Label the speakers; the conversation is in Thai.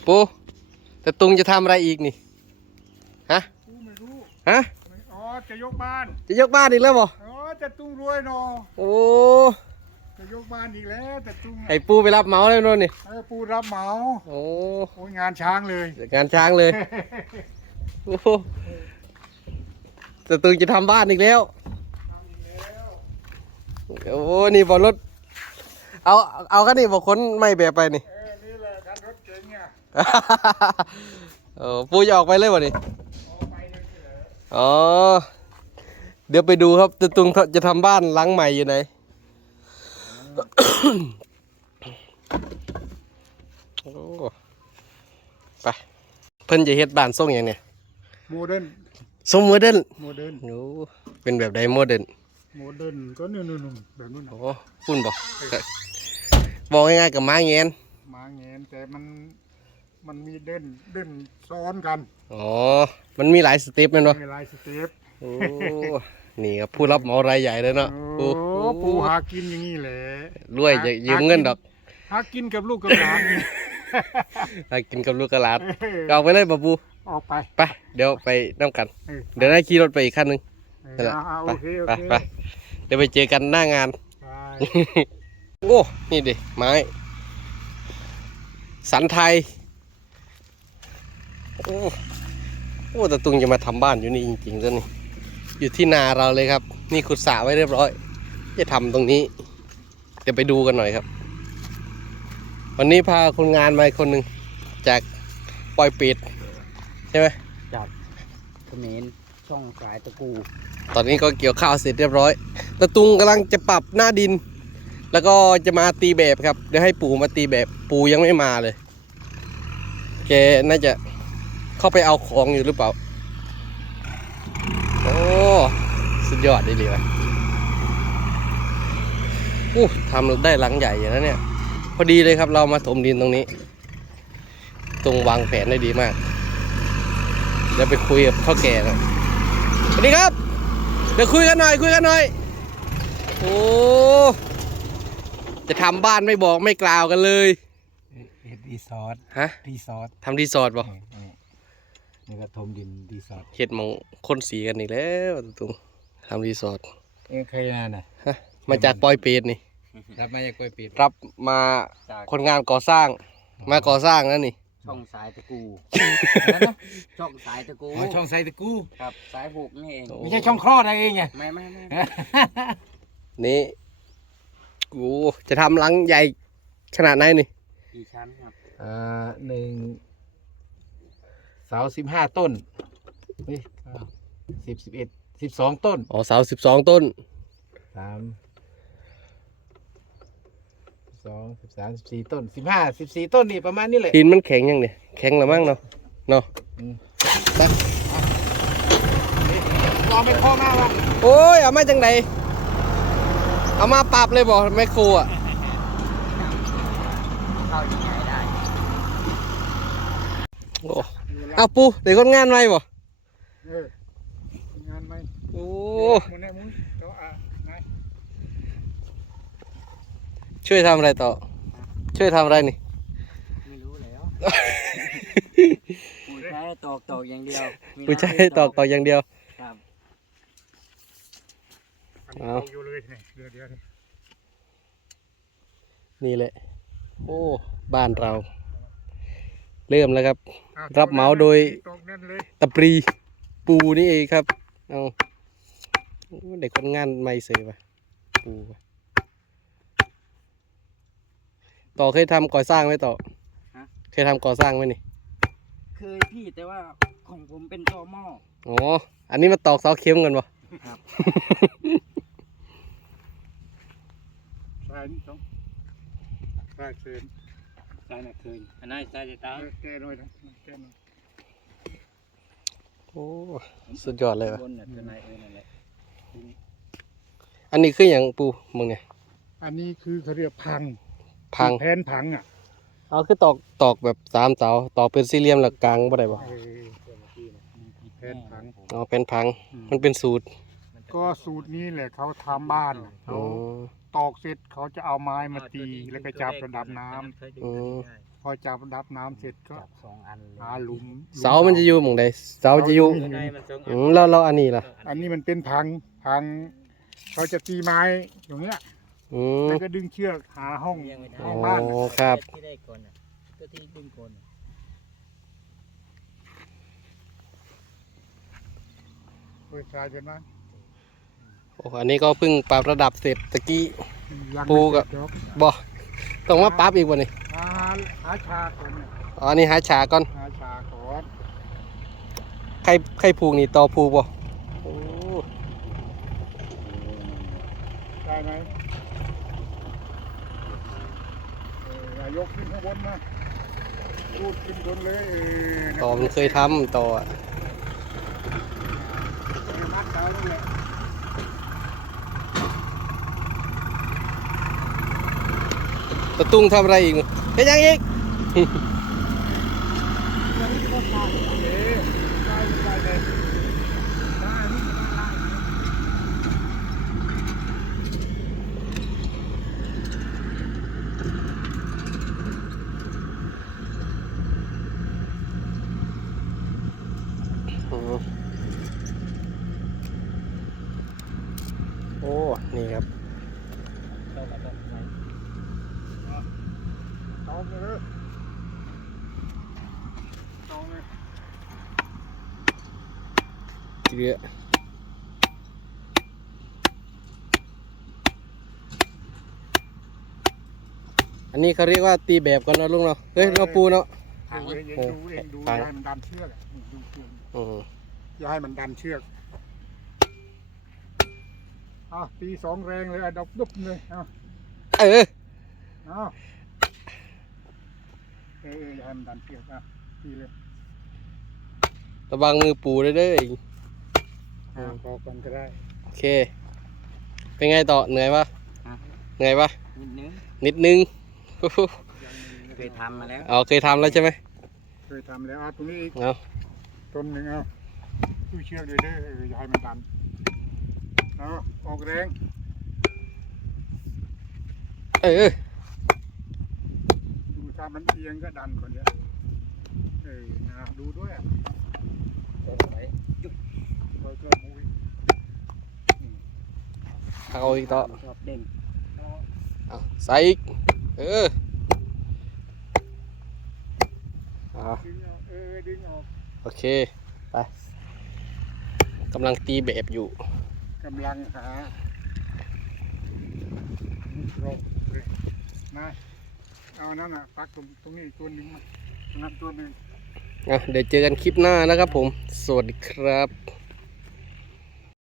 Speaker 1: ปูแต่ตุงจะทำอะไรอีกนี่ฮะ
Speaker 2: กูไม่รู้
Speaker 1: ฮะ
Speaker 2: อ๋อจะยกบ้าน
Speaker 1: จะยกบ้านอีกแล้วบ่
Speaker 2: อ๋อจะตุ้งรวยเนาะ
Speaker 1: โอ้
Speaker 2: จะยกบ้านอีกแล้วจะตุ้ง
Speaker 1: ไอ้ปูไปรับเหมาแล้วโน่นนี่
Speaker 2: ปูรับเหมา
Speaker 1: โอ้
Speaker 2: งานช้างเลย
Speaker 1: งานช้างเลยโอ้แต่ตุงจะทำบ้านอีกแล้วโอ้นี่บอรถเอากันนี่บอกคนไม่แบบไปนี่
Speaker 2: นี่แหละการรถเก๋งอ่ะ
Speaker 1: ปูจะออกไปเลยวะนี่
Speaker 2: ไปเลยเหรอ
Speaker 1: อ๋อเดี๋ยวไปดูครับตะตุงจะทำบ้านหลังใหม่อยู่ไหนโอ้ไปเพิ่นจะเฮ็ดบ้านทรงอย่างเนี้ย
Speaker 2: โมเดิร์น
Speaker 1: ทรงโมเดิร์น
Speaker 2: โมเดิร์น
Speaker 1: โอ้เป็นแบบใดโมเดิร์น
Speaker 2: โมเดิร์นก็นู่นแบบนู้น
Speaker 1: โอ้ฝุ่นบอกง่ายๆกับม้าเงี้ย
Speaker 2: มาเงี้ยแต่มันมีเด่นซ้อนกัน
Speaker 1: อ๋อมันมีหลายสเต็ปไหมเนาะ
Speaker 2: มีหลายสเต็ป
Speaker 1: โอ้นี่ครับผู้รับเหมารายใหญ่เลยเนาะ
Speaker 2: โอ้ปูหากินอย่างนี้แหละ
Speaker 1: รวยจะยืมเงินดอก
Speaker 2: หากินกับลูกกับหลาน
Speaker 1: หากินกับลูกกับหลานเอาไปเลยบ่ปู
Speaker 2: ออกไป
Speaker 1: เดี๋ยวไปน้ำกันเดี๋ยวได้ขี่รถไปอีกคันนึงนั่นแหละไปเดี๋ยวไปเจอกันหน้างานโอ้นี่ดิไม้สันไทยโอ้แต่ตุงจะมาทำบ้านอยู่นี่จริงๆซะนี่อยู่ที่นาเราเลยครับนี่ขุดสระไว้เรียบร้อยจะทำตรงนี้เดี๋ยวไปดูกันหน่อยครับวันนี้พาคนงานมาคนหนึ่งจากปอยเป็ดใช่ไหม
Speaker 3: จากเขมรช่องสายตะกู
Speaker 1: ตอนนี้ก็เกี่ยวข้าวเสร็จเรียบร้อยตะตุงกำลังจะปรับหน้าดินแล้วก็จะมาตีแบบครับเดี๋ยวให้ปู่มาตีแบบปู่ยังไม่มาเลยแกน่าจะเข้าไปเอาของอยู่หรือเปล่าโอ้สุดยอดดีเลยวะทำได้หลังใหญ่อย่างนั้นเนี่ยพอดีเลยครับเรามาถมดินตรงนี้ตรงวางแผนได้ดีมากเดี๋ยวไปคุยกับพ่อแก่นะสวัสดีครับเดี๋ยวคุยกันหน่อยโอ้จะทำบ้านไม่บอกไม่กล่าวกันเลย
Speaker 3: รีสอร์ทรีสอร์ท
Speaker 1: ทำรีสอร์ทป่ะ
Speaker 3: นี่ก็ถมดินรีสอร์ท
Speaker 1: เห็ดมองคนสีกันอีกแล้วตรงทำรีสอร์ท
Speaker 3: เคยนานนะ
Speaker 1: มาจากปอยเป็ดนี่
Speaker 3: รับมาจากปอยเป็ด
Speaker 1: รับมาคนงานก่อสร้างมาก่อสร้างนั่นนี่
Speaker 3: ช่องสายตะกูช่องสายตะกู
Speaker 2: ช่องสายตะกู
Speaker 3: ครับสายบุกนี่เอง
Speaker 2: ไม่ใช่ช่องคลอดอะไรเองไง
Speaker 3: ไม่
Speaker 1: นี่กูจะทำหลังใหญ่ขนาดไหนนี่
Speaker 3: กี่ชั้นครับ
Speaker 2: เสา15 ต้น11 12 ต้น
Speaker 1: อ๋อเสา12 ต้น
Speaker 2: 14 ต้น14 ต้นนี่ประมาณนี้แหละ
Speaker 1: ดินมันแข็งยังเนี่ยแข็งละมั้งเนาะไป
Speaker 2: รอไม่พอมากวะ
Speaker 1: โอ้ยเอามาจังไหนเอามาปรับเลยบอกแม่ครูอ่ะ
Speaker 3: เข้ายังไงได้
Speaker 1: โอ้เอาปูเดี๋ยวคนงานไหมบ่
Speaker 2: งานไหม
Speaker 1: โอ้ช่วยทำอะไรต่อช่วยทำอะไรนี่
Speaker 3: ไม่รู้แล้วผู้ใช้ตอกอย่างเดียว
Speaker 1: ผู้ใช้ตอกอย่างเดียว
Speaker 3: ครับ
Speaker 2: เอาอยู่เลยเดี๋ยว
Speaker 1: นี่แหละโอ้บ้านเราเริ่มแล้วครับรับเหมาโดยตะปรีปูนี่เองครับเอาเด็กคนงานไม่เสียป่ะปูต่อเคยทำก่อสร้างไหมต่อเคยทำก่อสร้างไหมนี่
Speaker 3: เคยพี่แต่ว่าของผมเป็นตอหม้อ
Speaker 1: อ๋ออันนี้มาตอกเสาเข็มกันป่ะ
Speaker 3: ครับ
Speaker 2: ใช่นี่ต้องใช่คืน
Speaker 3: ใช่นะคืนอันนั้นใช่จะตาม
Speaker 2: แก้หน่อยนะแก้หน่อย
Speaker 1: โอ้สุดยอดเลยว่ะ
Speaker 3: อัน
Speaker 1: นี้คืออย่างปูมึงไง
Speaker 2: อันนี้คือเขาเรียกพังแผนพังอ่ะ
Speaker 1: เอาคือตอกแบบ3 เสาตอกเป็นสี่เหลี่ยมหลักกลางบ่ได้ป่ะ
Speaker 2: แผนพัง
Speaker 1: อ๋อเป็นพังมันเป็นสูตร
Speaker 2: ก็สูตรนี้แหละเขาทำบ้านเขาตอกเสร็จเขาจะเอาไม้มาตีแล้วก็จับระดับน้ำพอจับดับน้ำเสร็จก็
Speaker 3: จับ2 อันเลย
Speaker 2: หาหลุม
Speaker 1: เสามันจะอยู่หม่องใดเสาจะอยู่
Speaker 3: ในมัน2 อัน
Speaker 1: แล้วอันนี้ล่ะ
Speaker 2: อันนี้มันเป็นพังเขาจะตีไม้อย่างเงี้ย
Speaker 1: อืม
Speaker 2: แล้วก็ดึงเชือกหาห้อง
Speaker 3: เลี้ยงไว้ได้
Speaker 2: ห้องบ้าน
Speaker 1: โอ้ครับ
Speaker 3: ที่ได้ก่อนน่ะตัวที่ดึงก่อนน่ะ
Speaker 2: โอ้ยชายจนนั้น
Speaker 1: โอ้อันนี้ก็เพิ่งปรับระดับเสร็จตะกี้
Speaker 2: ยัง
Speaker 1: ปูกับ
Speaker 2: ไม่เสร็จหรอก
Speaker 1: บ่ต้องมาปรับอีกวันนี้
Speaker 2: หาชาก่อนเนี่ย
Speaker 1: อ๋ออันนี้หาฉากก่อน
Speaker 2: หาชาก่อน
Speaker 1: ใครผูกนี่ต่อผูกบ่โอ้
Speaker 2: ได้ไหมอย่ายกขึ้นข้างบนนะรูดขึ้นบนเลย
Speaker 1: ต่อมันเคยทำต่ออะ
Speaker 2: มัดเท้าเลย
Speaker 1: ตะตุ้งทำอะไรอีกเฮ็ดยังอีก
Speaker 2: ได้เลยได้นี่ได้
Speaker 1: อืมโอ้ นี่ครับ
Speaker 3: เข้ากับต้นไม้
Speaker 2: เอาเลยเอาเลย
Speaker 1: เรืออันนี้เขาเรียกว่าตีแบบกันเนาะลุงเนาะ เฮ้ยเราปูเนาะ
Speaker 2: เองดูอย่าให้มันดันเชือกดูเชือก
Speaker 1: อืม
Speaker 2: อย่าให้มันดันเชือกตี2 แรงเลยดับดุบเลยเอา
Speaker 1: เออ
Speaker 2: เอาอย่าให้มันดันเชือกตีเลย
Speaker 1: ระวังมือปูเด้อ
Speaker 2: พอก่อนก็ได้
Speaker 1: โอเค เป็นไงต่อ เหนื่อยปะเหนื่อยปะ
Speaker 3: นิดนึง
Speaker 1: นิดนึง
Speaker 3: เคยทำมาแล้ว
Speaker 1: เอาเคยทำแล้วใช่ไหม
Speaker 2: เคยทำแล้วตรงนี้อีก
Speaker 1: เอา
Speaker 2: ต้นหนึ่งดูเชือกด้วยเด้ออย่าให้มันดันออกแรง
Speaker 1: เออ
Speaker 2: ดูถ้ามันเอียงก็ดันก่อนเดี๋ยวดูด้วย
Speaker 3: ต้นไม้
Speaker 2: แล้วก็มุ้ย
Speaker 1: เอาอีกต่อ
Speaker 3: ชอบเด้ง
Speaker 1: เอาใส่อีก เออเอา
Speaker 2: ดึงออกดึงออก
Speaker 1: โอเค ไปกำลังตีแบบอยู่
Speaker 2: กำลังหาโรคเลยนะเอานั่นปักตรงนี้ตัวหนึ่งมาตรงนั้นตัวหนึ่ง
Speaker 1: เดี๋ยวเจอกันคลิปหน้านะครับผม สวัสดีครับ